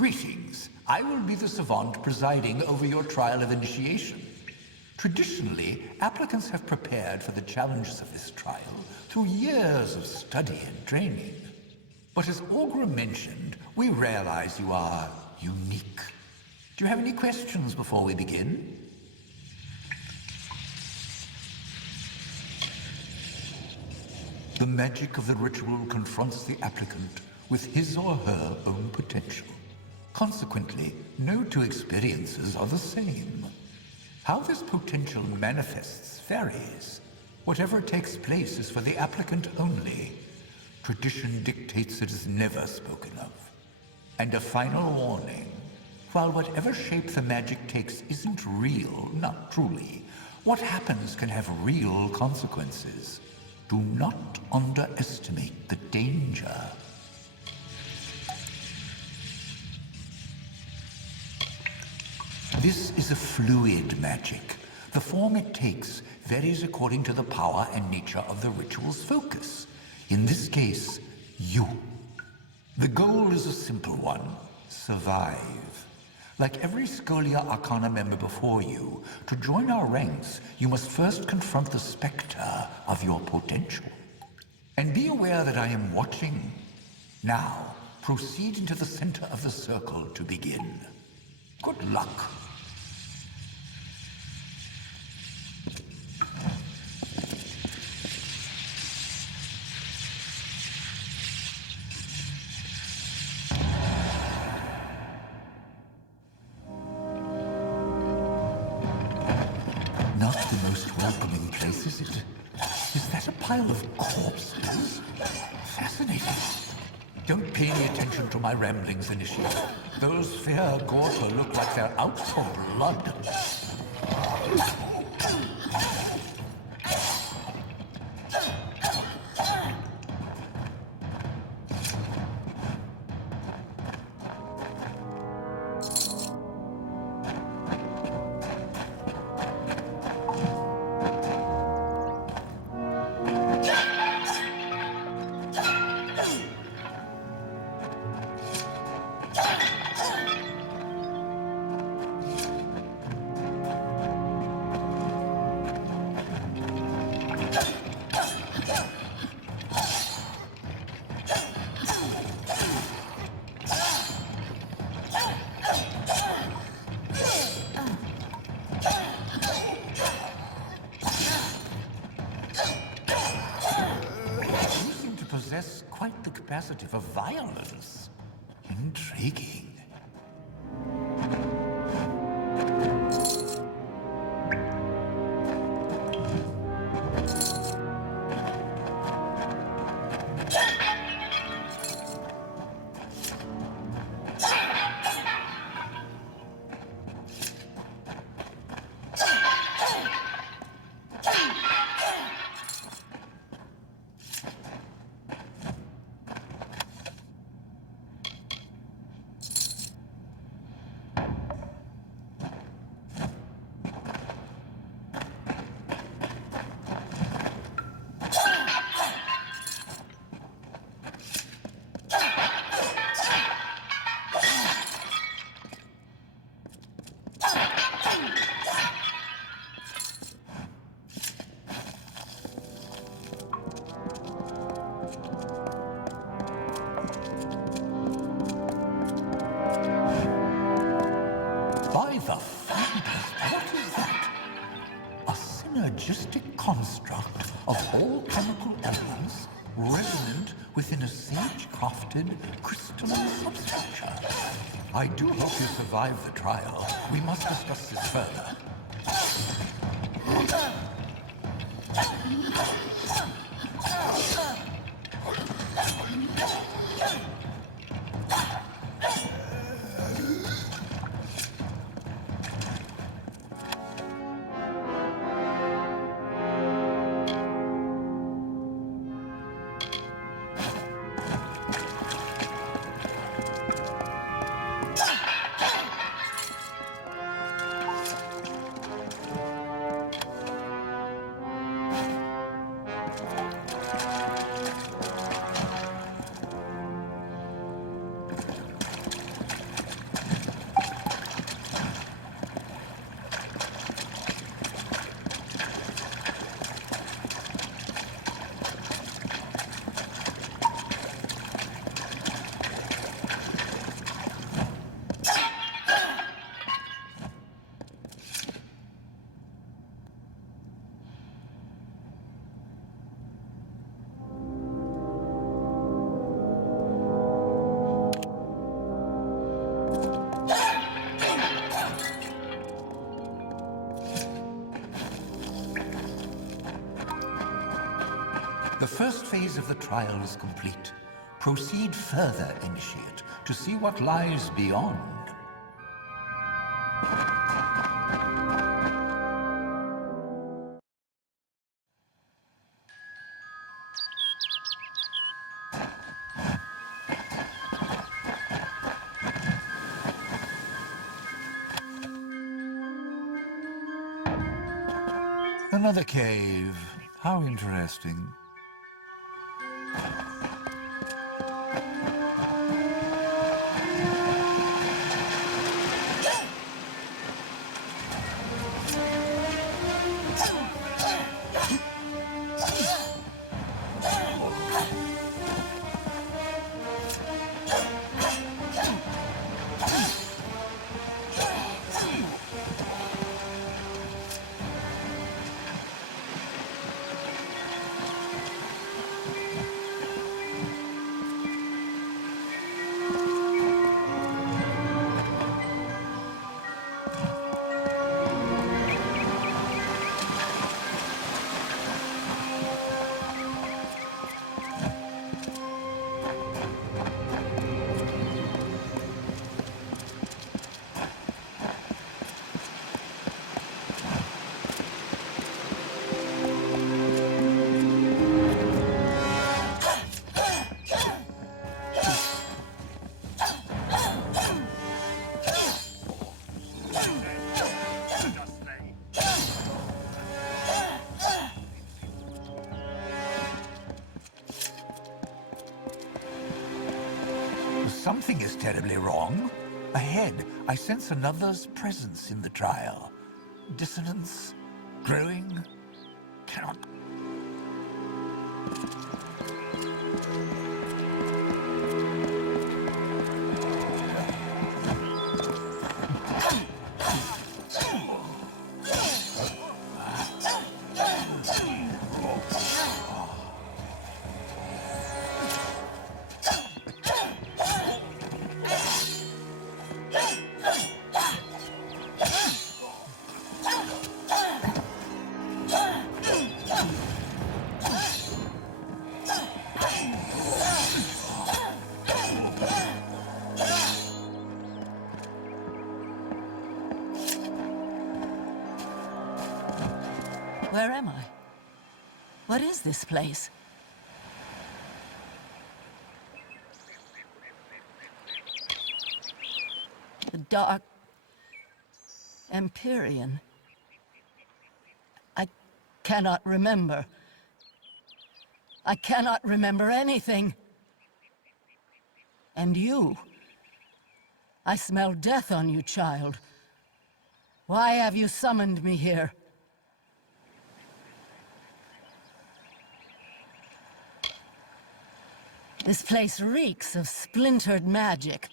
Greetings. I will be the savant presiding over your trial of initiation. Traditionally, applicants have prepared for the challenges of this trial through years of study and training. But as Augur mentioned, we realize you are unique. Do you have any questions before we begin? The magic of the ritual confronts the applicant with his or her own potential. Consequently, no two experiences are the same. How this potential manifests varies. Whatever takes place is for the applicant only. Tradition dictates it is never spoken of. And a final warning. While whatever shape the magic takes isn't real, not truly, what happens can have real consequences. Do not underestimate the danger. This is a fluid magic. The form it takes varies according to the power and nature of the ritual's focus. In this case, you. The goal is a simple one: survive. Like every Scholia Arcana member before you, to join our ranks, you must first confront the specter of your potential. And be aware that I am watching. Now, proceed into the center of the circle to begin. Good luck. Not the most welcoming place, is it? Is that a pile of corpses? Fascinating. Don't pay any attention to my ramblings, Initiate. Those fair Gorpa look like they're out for blood. Quite the capacity for violence. Intriguing. Construct of all chemical elements resonant within a sage-crafted crystalline substructure. I do hope you survive the trial. We must discuss this further. first phase of the trial is complete. Proceed further, initiate, to see what lies beyond. Another cave. How interesting. Something is terribly wrong. Ahead, I sense another's presence in the trial. Dissonance, growing, cannot... Where am I? What is this place? The dark Empyrean. I cannot remember. I cannot remember anything. And you. I smell death on you, child. Why have you summoned me here? This place reeks of splintered magic,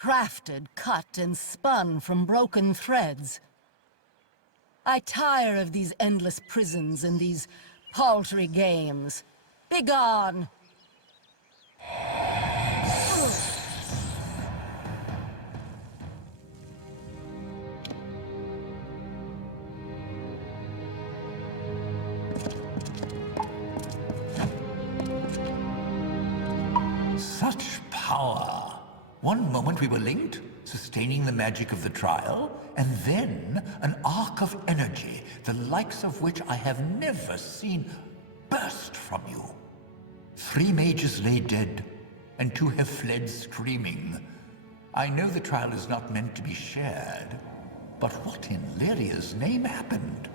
crafted, cut, and spun from broken threads. I tire of these endless prisons and these paltry games. Begone! Such power! One moment we were linked, sustaining the magic of the trial, and then an arc of energy, the likes of which I have never seen, burst from you. 3 mages lay dead, and 2 have fled screaming. I know the trial is not meant to be shared, but what in Lyria's name happened?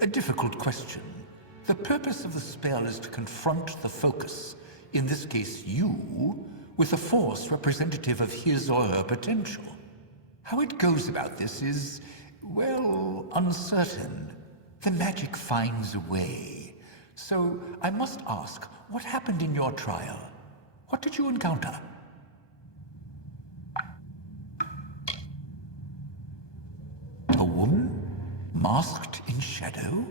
A difficult question. The purpose of the spell is to confront the focus, in this case you, with a force representative of his or her potential. How it goes about this is, well, uncertain. The magic finds a way. So I must ask, what happened in your trial? What did you encounter? A woman? Masked in shadow?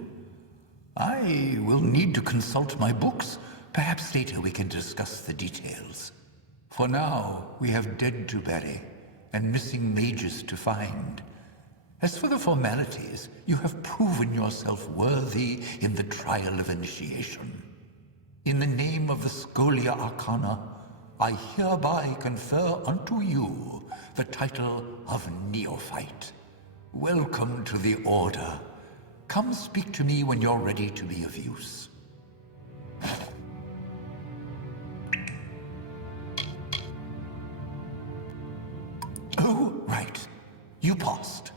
I will need to consult my books. Perhaps later we can discuss the details. For now, we have dead to bury and missing mages to find. As for the formalities, you have proven yourself worthy in the trial of initiation. In the name of the Scholia Arcana, I hereby confer unto you the title of Neophyte. Welcome to the Order. Come speak to me when you're ready to be of use. Oh, right. You passed.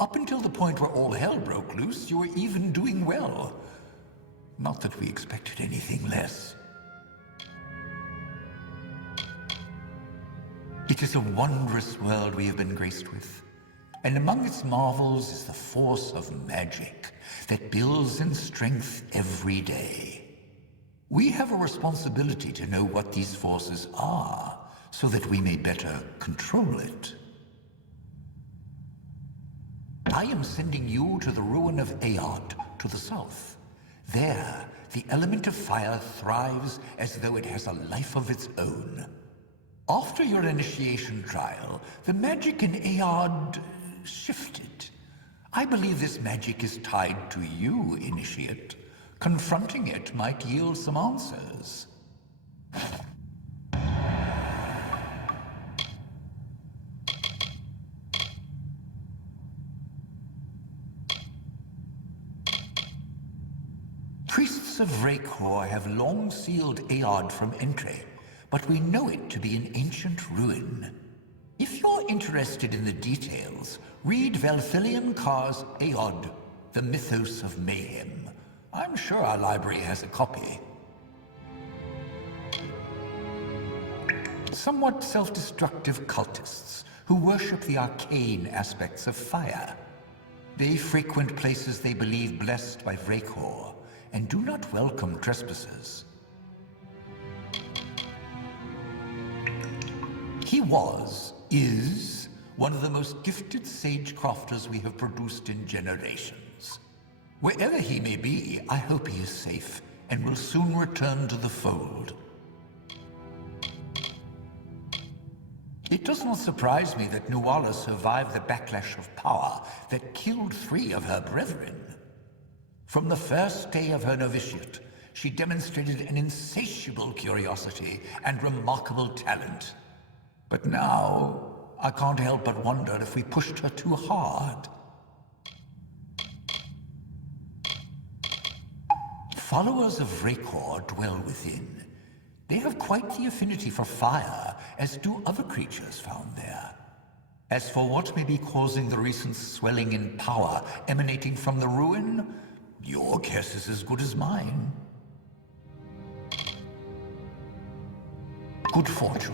Up until the point where all hell broke loose, you were even doing well. Not that we expected anything less. It is a wondrous world we have been graced with, and among its marvels is the force of magic that builds in strength every day. We have a responsibility to know what these forces are, so that we may better control it. I am sending you to the ruin of Aod, to the south. There, the element of fire thrives as though it has a life of its own. After your initiation trial, the magic in Aod shifted. I believe this magic is tied to you, Initiate. Confronting it might yield some answers. Priests of Vrakor have long sealed Aod from entry, but we know it to be an ancient ruin. If you're interested in the details, read Velthilian Carr's Aod, the Mythos of Mayhem. I'm sure our library has a copy. Somewhat self-destructive cultists who worship the arcane aspects of fire. They frequent places they believe blessed by Vrakor, and do not welcome trespassers. He is, one of the most gifted sage-crafters we have produced in generations. Wherever he may be, I hope he is safe, and will soon return to the fold. It does not surprise me that Nuala survived the backlash of power that killed 3 of her brethren. From the first day of her novitiate, she demonstrated an insatiable curiosity and remarkable talent. But now, I can't help but wonder if we pushed her too hard. Followers of Vrakor dwell within. They have quite the affinity for fire, as do other creatures found there. As for what may be causing the recent swelling in power emanating from the ruin, your guess is as good as mine. Good fortune.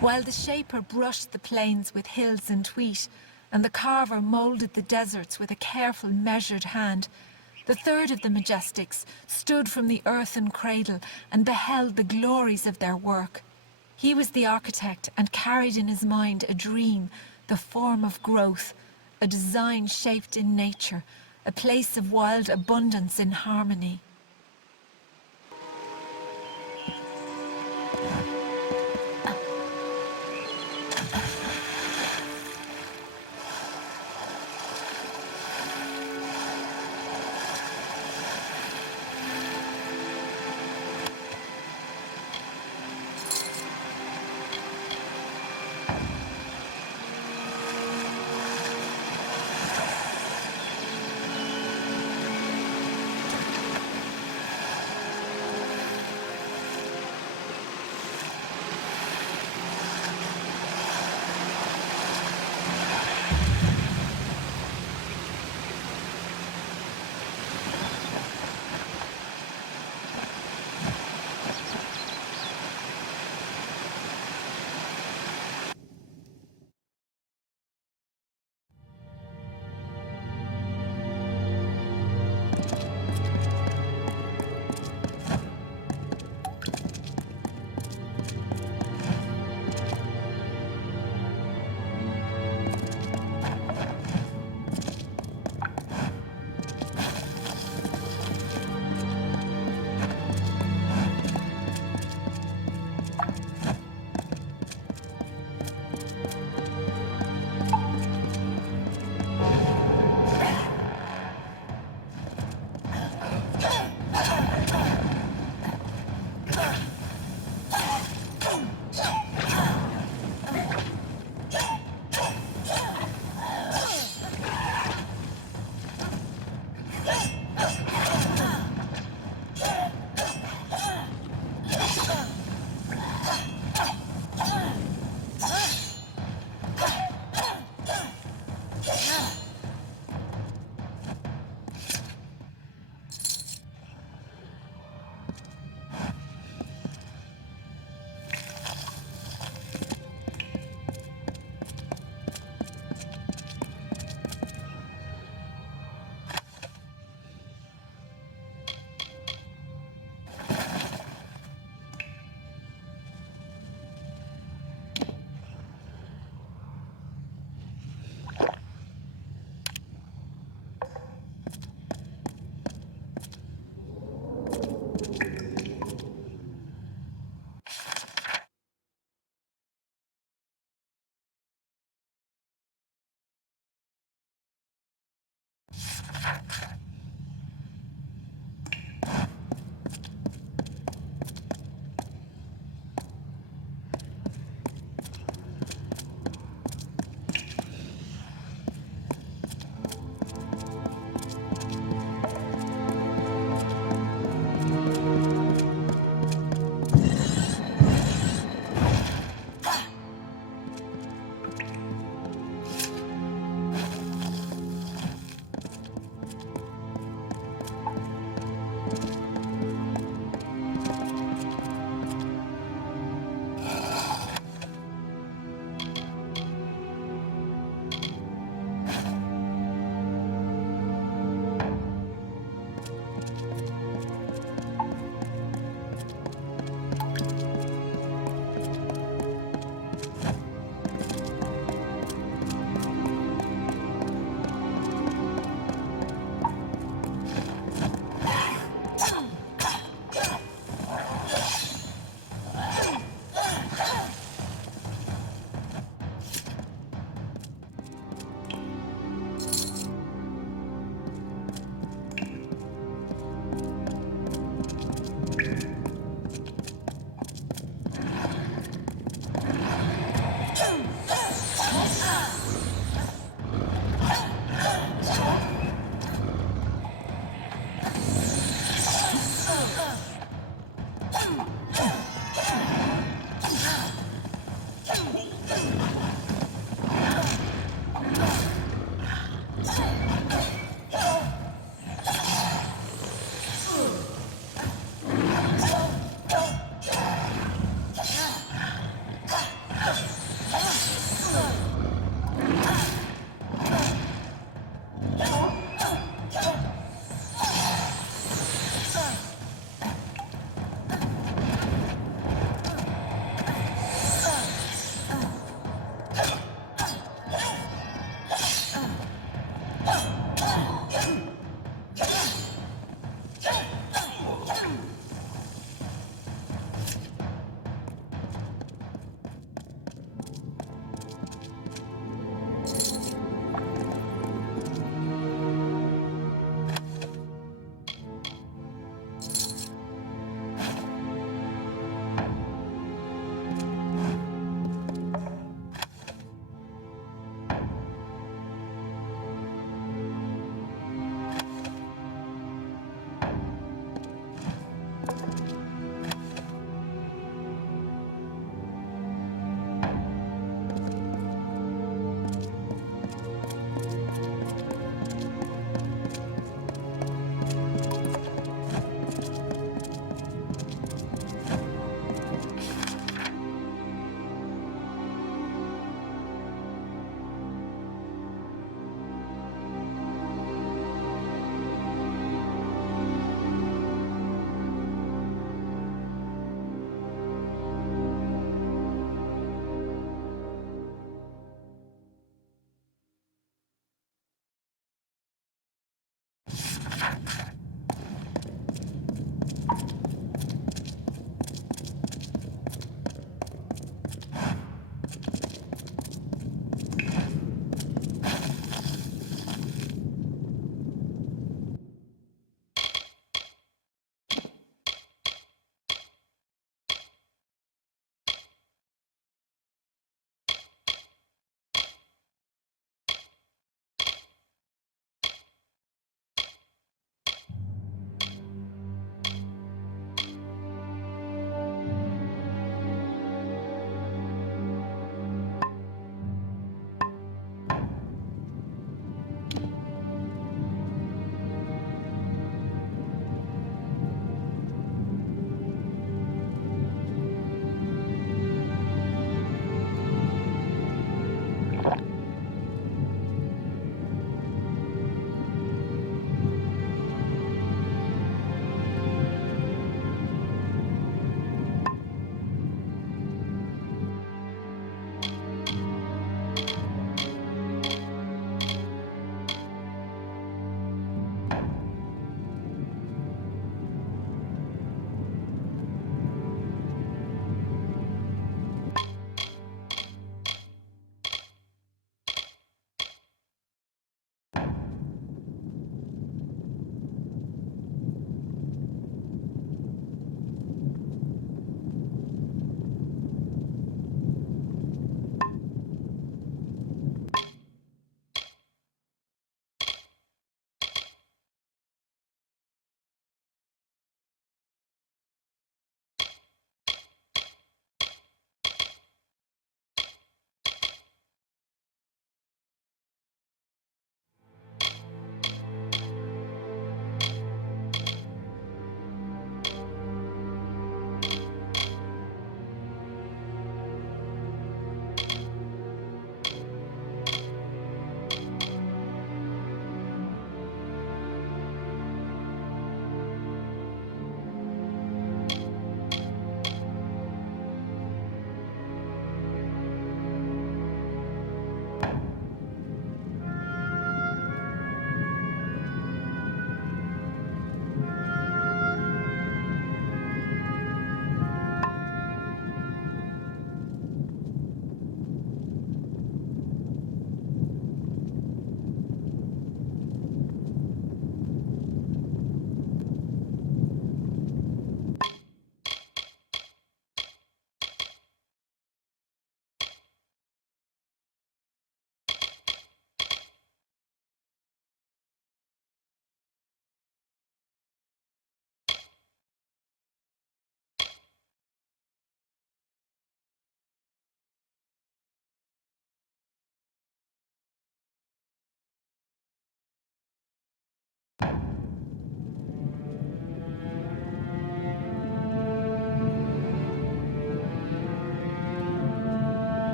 While the shaper brushed the plains with hills and wheat, and the carver moulded the deserts with a careful, measured hand, the third of the Majestics stood from the earthen cradle and beheld the glories of their work. He was the architect and carried in his mind a dream, the form of growth, a design shaped in nature, a place of wild abundance in harmony.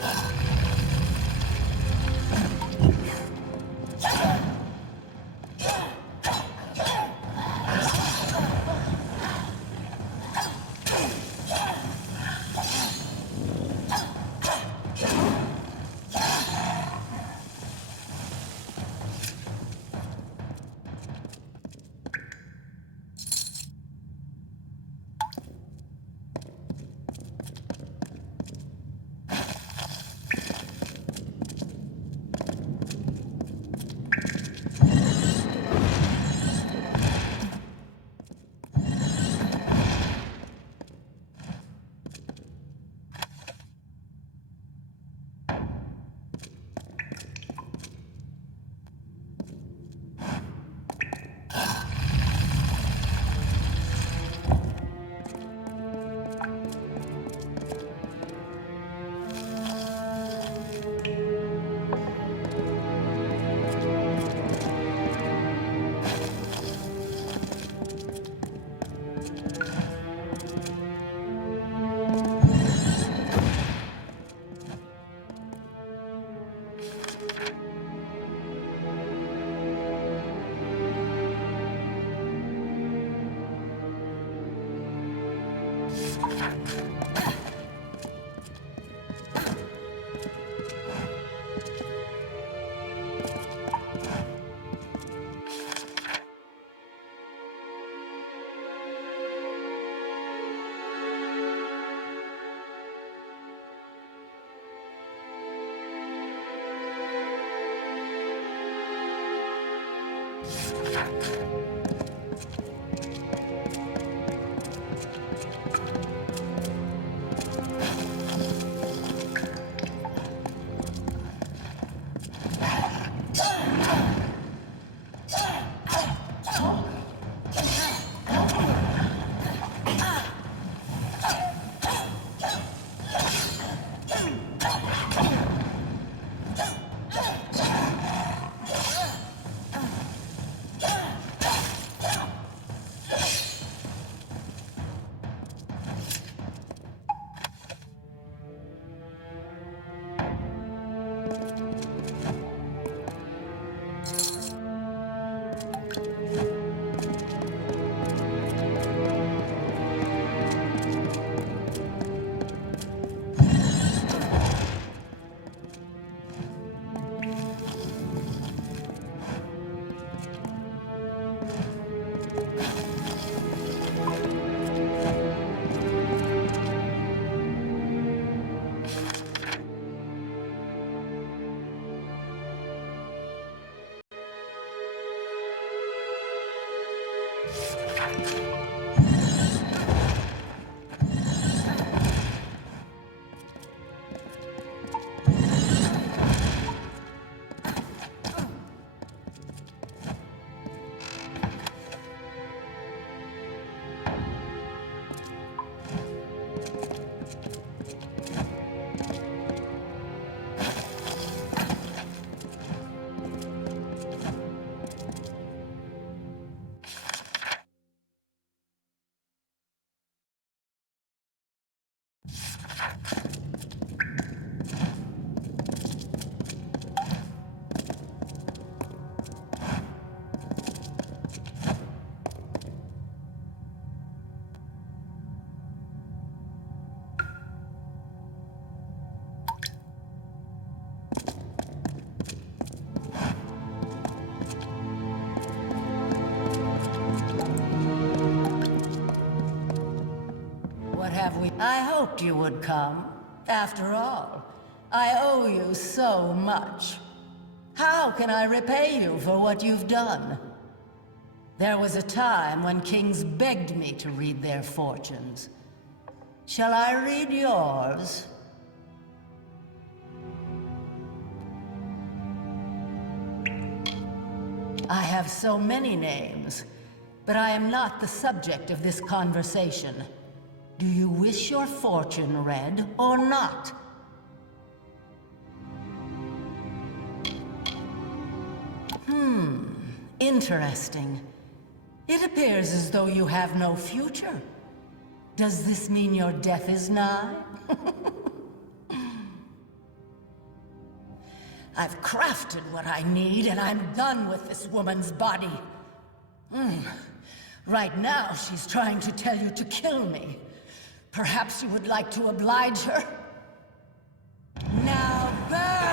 Ah. I hoped you would come. After all, I owe you so much. How can I repay you for what you've done? There was a time when kings begged me to read their fortunes. Shall I read yours? I have so many names, but I am not the subject of this conversation. Do you wish your fortune read or not? Interesting. It appears as though you have no future. Does this mean your death is nigh? I've crafted what I need, and I'm done with this woman's body. Right now, she's trying to tell you to kill me. Perhaps you would like to oblige her? Now burn!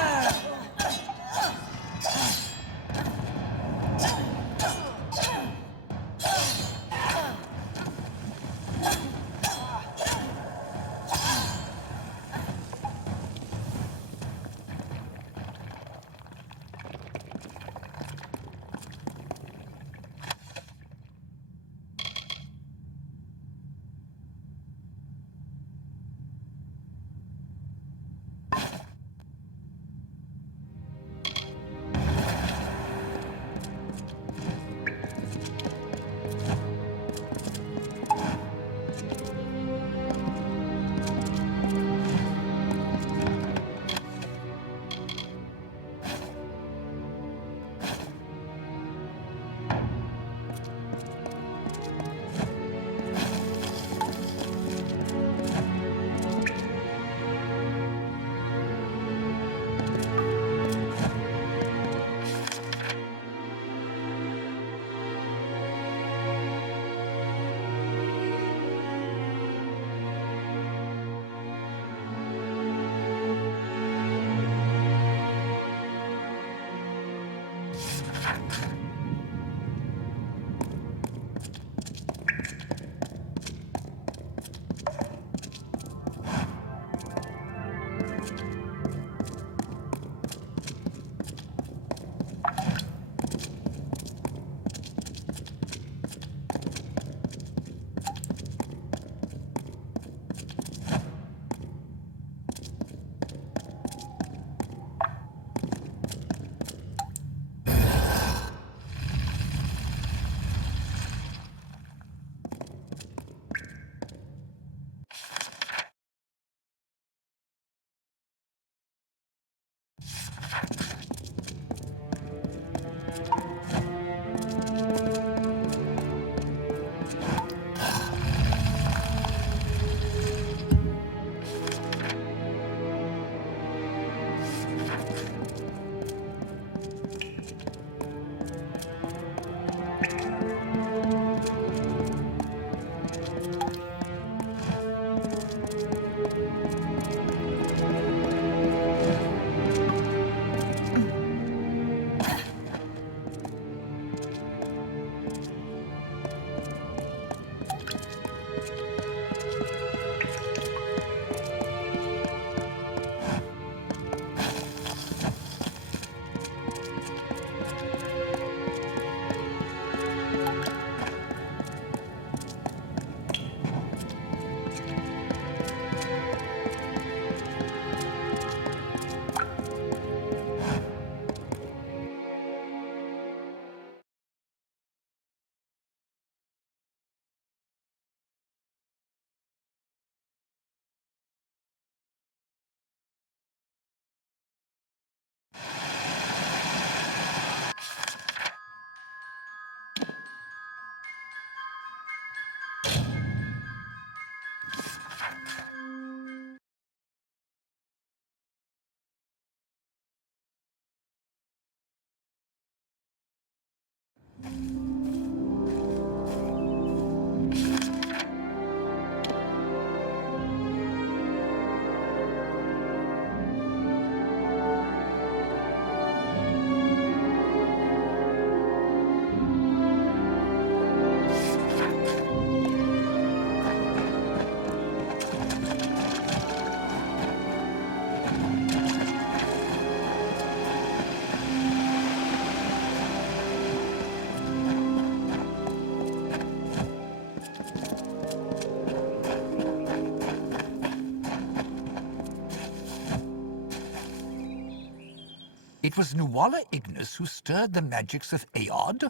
It was Nuala Ignis who stirred the magics of Aod?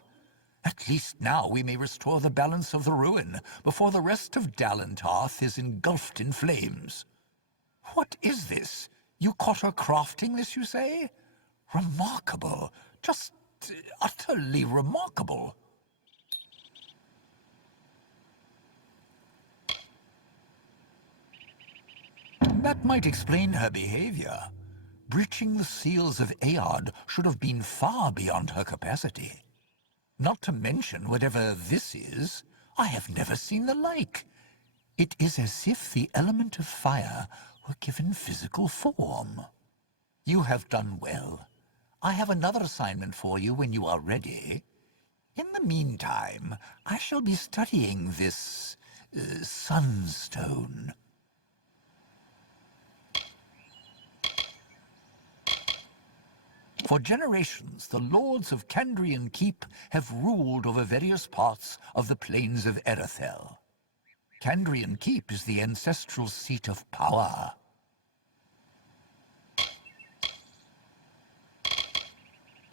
At least now we may restore the balance of the ruin before the rest of Dalentarth is engulfed in flames. What is this? You caught her crafting this, you say? Remarkable. Just utterly remarkable. That might explain her behavior. Breaching the seals of Aod should have been far beyond her capacity. Not to mention whatever this is, I have never seen the like. It is as if the element of fire were given physical form. You have done well. I have another assignment for you when you are ready. In the meantime, I shall be studying this sunstone. For generations, the lords of Kandrian Keep have ruled over various parts of the plains of Erethel. Kandrian Keep is the ancestral seat of power.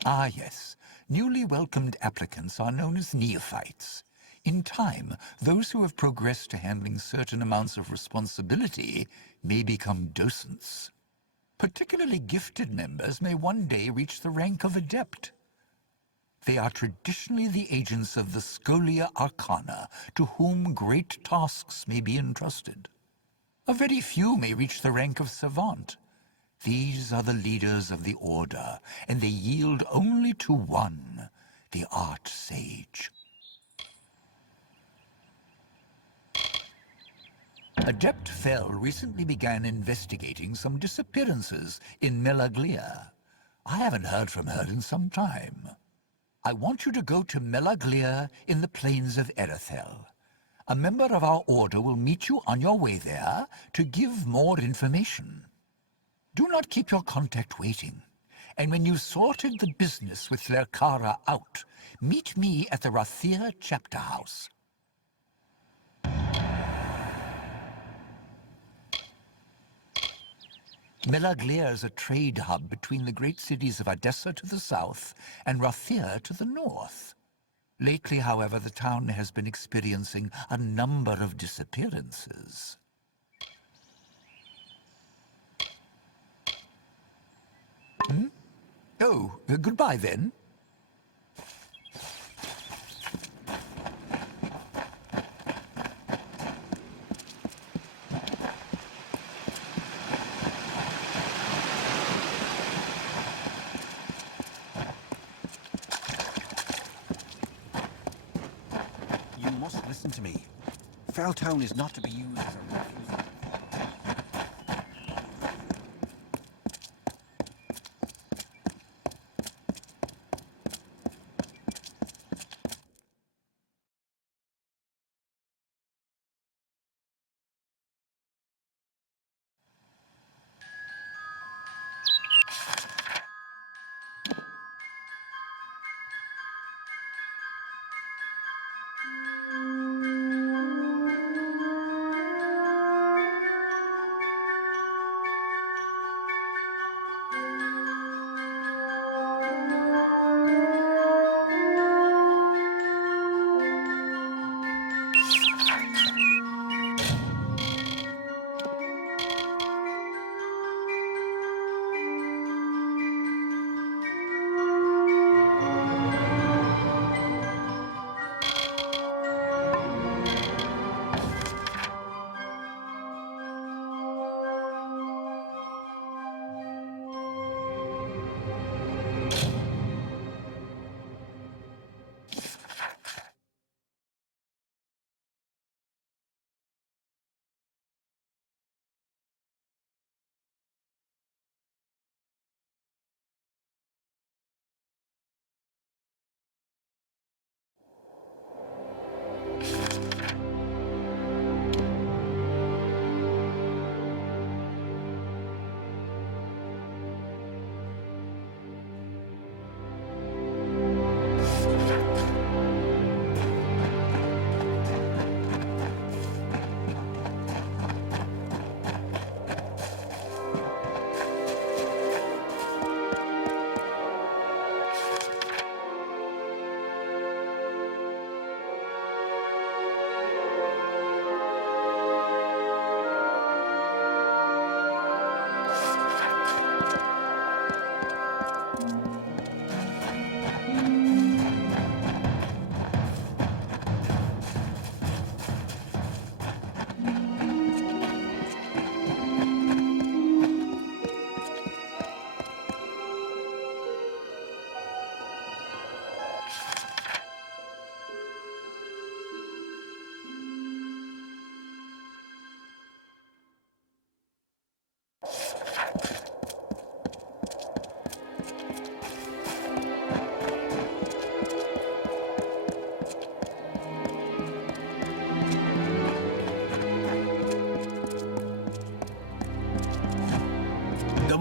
Ah, yes. Newly welcomed applicants are known as neophytes. In time, those who have progressed to handling certain amounts of responsibility may become docents. Particularly gifted members may one day reach the rank of adept. They are traditionally the agents of the Scholia Arcana, to whom great tasks may be entrusted. A very few may reach the rank of savant. These are the leaders of the Order, and they yield only to one, the Art Sage. Adept Fell recently began investigating some disappearances in Melaglia. I haven't heard from her in some time. I want you to go to Melaglia in the plains of Erethel. A member of our order will meet you on your way there to give more information. Do not keep your contact waiting. And when you've sorted the business with Lerkara out, meet me at the Rathir chapter house. Melaglia is a trade hub between the great cities of Odessa to the south and Rathir to the north. Lately, however, the town has been experiencing a number of disappearances. Oh, goodbye then. You must listen to me. Felltown is not to be used as a refuge.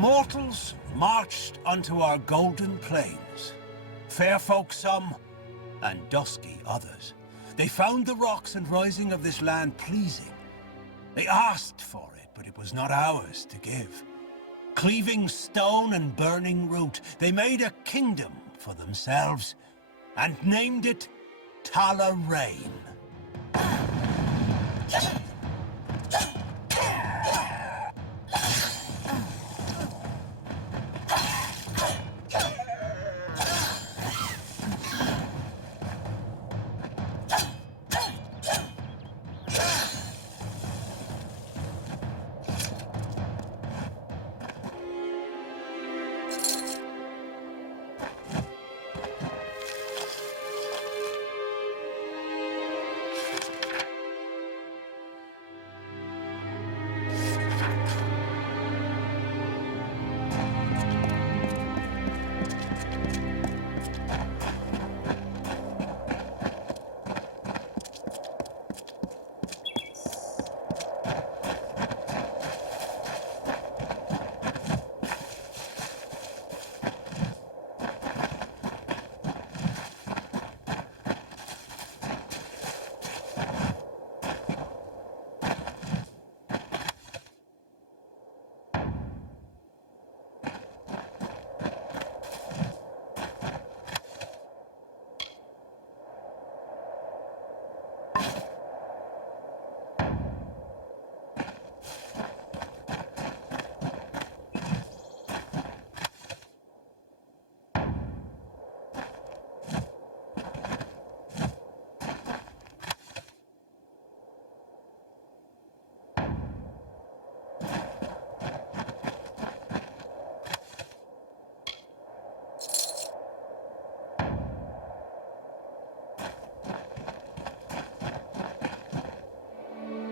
mortals marched unto our golden plains. Fair folk some, and dusky others. They found the rocks and rising of this land pleasing. They asked for it, but it was not ours to give. Cleaving stone and burning root, they made a kingdom for themselves, and named it Tala Rain.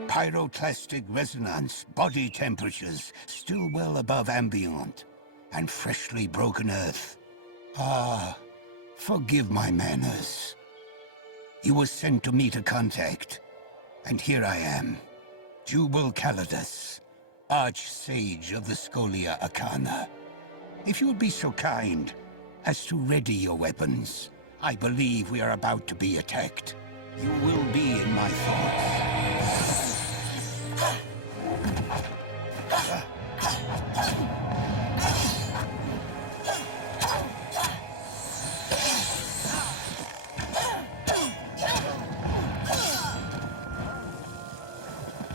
Pyroclastic resonance, body temperatures still well above ambient, and freshly broken earth. Ah, forgive my manners. You were sent to meet a contact, and here I am, Jubal Calidus, Arch-Sage of the Scholia Arcana. If you would be so kind as to ready your weapons, I believe we are about to be attacked. You will be in my thoughts.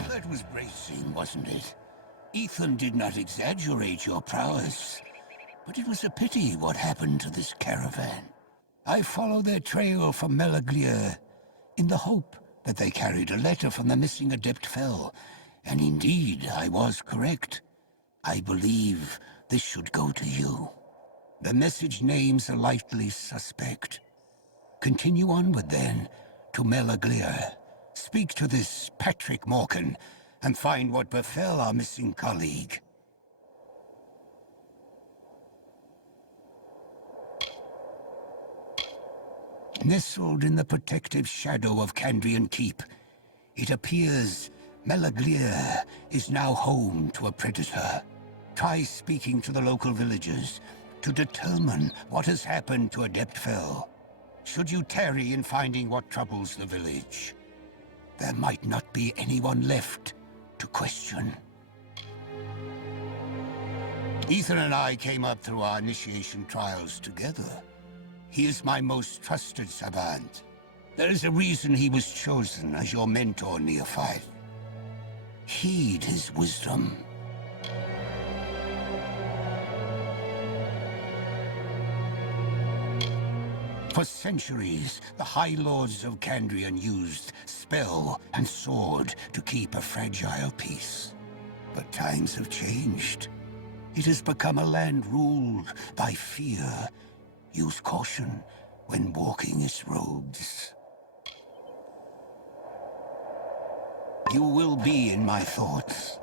That was bracing, wasn't it? Ethan did not exaggerate your prowess, but it was a pity what happened to this caravan. I followed their trail from Melaglir in the hope that they carried a letter from the missing Adept Fell, and indeed I was correct. I believe this should go to you. The message names a likely suspect. Continue onward then, to Melaglir. Speak to this Patrick Morgan, and find what befell our missing colleague. Nestled in the protective shadow of Candrian Keep, it appears Melaglir is now home to a predator. Try speaking to the local villagers to determine what has happened to Adept Fell. Should you tarry in finding what troubles the village, there might not be anyone left to question. Ethan and I came up through our initiation trials together. He is my most trusted savant. There is a reason he was chosen as your mentor, Neophyte. Heed his wisdom. For centuries, the High Lords of Candrian used spell and sword to keep a fragile peace. But times have changed. It has become a land ruled by fear. Use caution when walking its roads. You will be in my thoughts.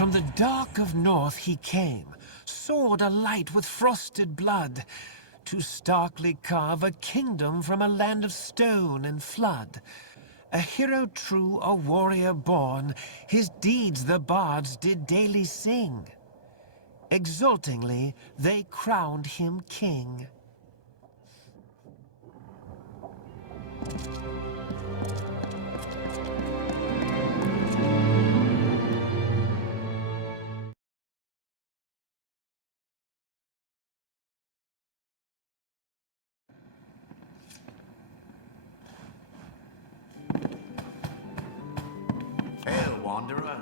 From the dark of north he came, sword alight with frosted blood, to starkly carve a kingdom from a land of stone and flood. A hero true, a warrior born, his deeds the bards did daily sing. Exultingly they crowned him king. Hail, wanderer.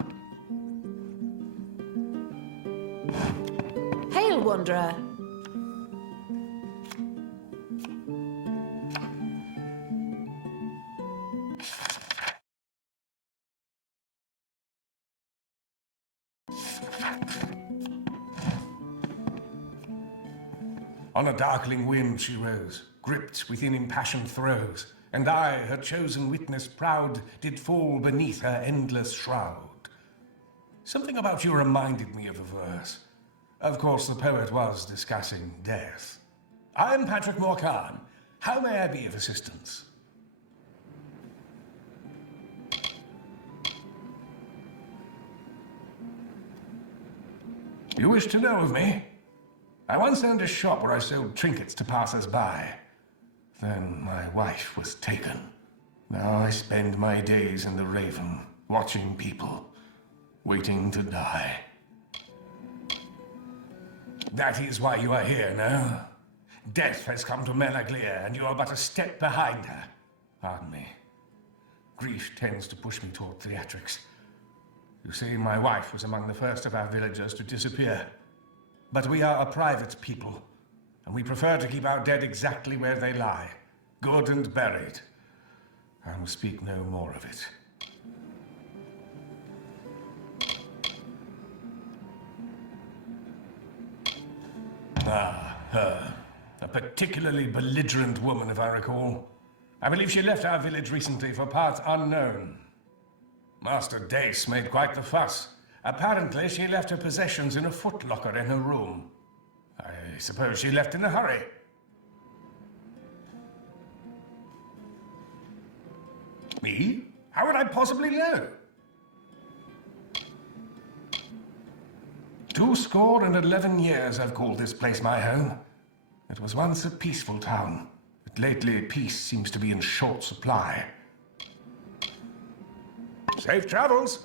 Hail, wanderer. On a darkling wind she rose, gripped within impassioned throes, and I, her chosen witness proud, did fall beneath her endless shroud. Something about you reminded me of the verse. Of course, the poet was discussing death. I'm Patrick Morcan. How may I be of assistance? You wish to know of me? I once owned a shop where I sold trinkets to passers-by. Then my wife was taken. Now I spend my days in the Raven, watching people, waiting to die. That is why you are here, no? Death has come to Melaglia, and you are but a step behind her. Pardon me. Grief tends to push me toward theatrics. You see, my wife was among the first of our villagers to disappear. But we are a private people, and we prefer to keep our dead exactly where they lie, good and buried. I will speak no more of it. Ah, her. A particularly belligerent woman, if I recall. I believe she left our village recently for parts unknown. Master Dace made quite the fuss. Apparently, she left her possessions in a footlocker in her room. I suppose she left in a hurry. Me? How would I possibly know? 211 years I've called this place my home. It was once a peaceful town, but lately peace seems to be in short supply. Safe travels!